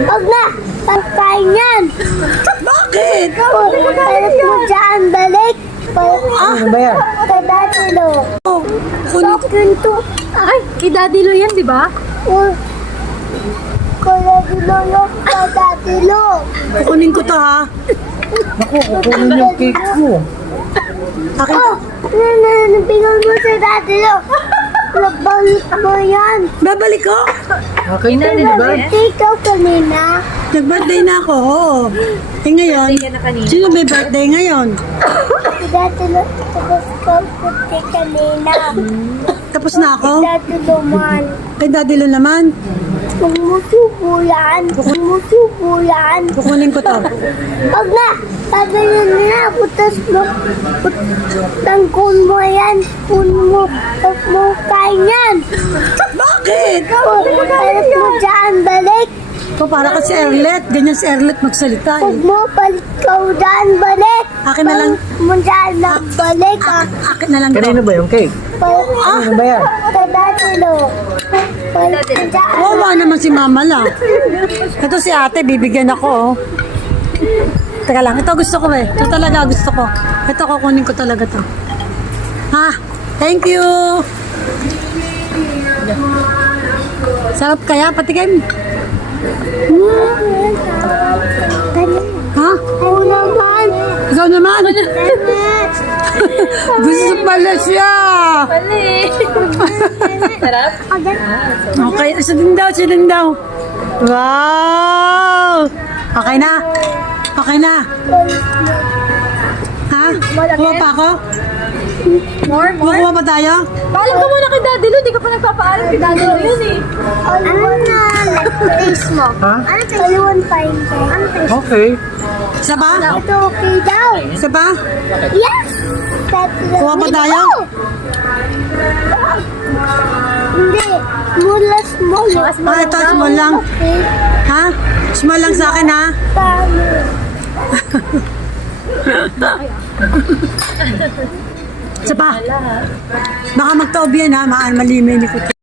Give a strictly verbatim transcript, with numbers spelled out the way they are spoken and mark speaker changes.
Speaker 1: Huwag na! Pagkain yan!
Speaker 2: Bakit?
Speaker 1: Palit mo dyan, balik!
Speaker 2: Ah,
Speaker 3: Ano ba yan?
Speaker 1: Kay Daddy Lo.
Speaker 2: oh, kunin ko.
Speaker 1: Akin to.
Speaker 4: Ay, kay Daddy Lo yan, di ba?
Speaker 1: Oh. Kay Daddy Lo yung kay Daddy Lo.
Speaker 2: Kukunin ko to ha.
Speaker 3: Naku, kukunin yung cake ko.
Speaker 2: Akin.
Speaker 1: Oh! Nananabingan mo sa Daddy Lo. Nabalik mo yan.
Speaker 2: Babalik ko.
Speaker 3: Akin na, di ba?
Speaker 1: Birthday ka kanina.
Speaker 2: Nag-birthday na ako. Oo. Eh ngayon,
Speaker 4: Birthday ka na kanina.
Speaker 2: sino may birthday ngayon?
Speaker 1: Kay Daddy Lo. Tapos ka birthday kanina.
Speaker 2: Tapos na ako?
Speaker 1: Daddy Lo man.
Speaker 2: Kay Daddy Lo naman.
Speaker 1: Sumusubo yan. Sumusubo yan.
Speaker 2: Kukunin ko to.
Speaker 1: Huwag na! Sabi nyo na, putas mo. Put- tangkon mo yan. Spoon mo. Huwag mo kain yan.
Speaker 2: Bakit?
Speaker 1: Oh, palit mo dyan, balik.
Speaker 2: Ito para ka si Erlet. Ganyan si Erlet magsalita
Speaker 1: Huwag
Speaker 2: eh.
Speaker 1: mo, palit ka dyan, balik.
Speaker 2: Akin na lang.
Speaker 1: Palit mo dyan na balik. Ah.
Speaker 2: Akin na lang to.
Speaker 3: Kanino ba yung cake?
Speaker 1: Palit
Speaker 3: Ano ba yan?
Speaker 1: kay Daddy Lo. Palit mo dyan.
Speaker 2: Wawa naman si Mama lang. Ito si ate, bibigyan ako oh. Teka lang, ito gusto ko eh. Ito talaga gusto ko. Ito kukunin ko talaga to. Ha? Thank you! Sarap kaya, patikim. Ha?
Speaker 1: Ako naman.
Speaker 2: Ikaw naman? Gusto pala siya!
Speaker 4: Mali. Sarap?
Speaker 1: Agad.
Speaker 2: Okay, isa din daw, isa din daw. Wow! Okay na? Okay na? Ha? Kuha pa ako?
Speaker 4: More, more?
Speaker 2: Kuha pa tayo?
Speaker 4: Paalam ka muna kay Daddy Lo. Di ka pa nagpapaalam kay Daddy Lo yun eh.
Speaker 1: Ano na taste mo?
Speaker 3: Ha?
Speaker 1: Ano taste? Kaliwan pa yun. Ano taste?
Speaker 3: Okay.
Speaker 2: Isa pa?
Speaker 1: Ito okay daw.
Speaker 2: Isa pa?
Speaker 1: Yes! Tatlo.
Speaker 2: Kuha pa tayo?
Speaker 1: Hindi. Mula small.
Speaker 2: Ah, ito, small lang.
Speaker 1: Okay.
Speaker 2: Ha? Small lang sa akin ha?
Speaker 1: Tama.
Speaker 2: Isa pa? Baka magtaob yan ha? Maan malimay ni Kuya.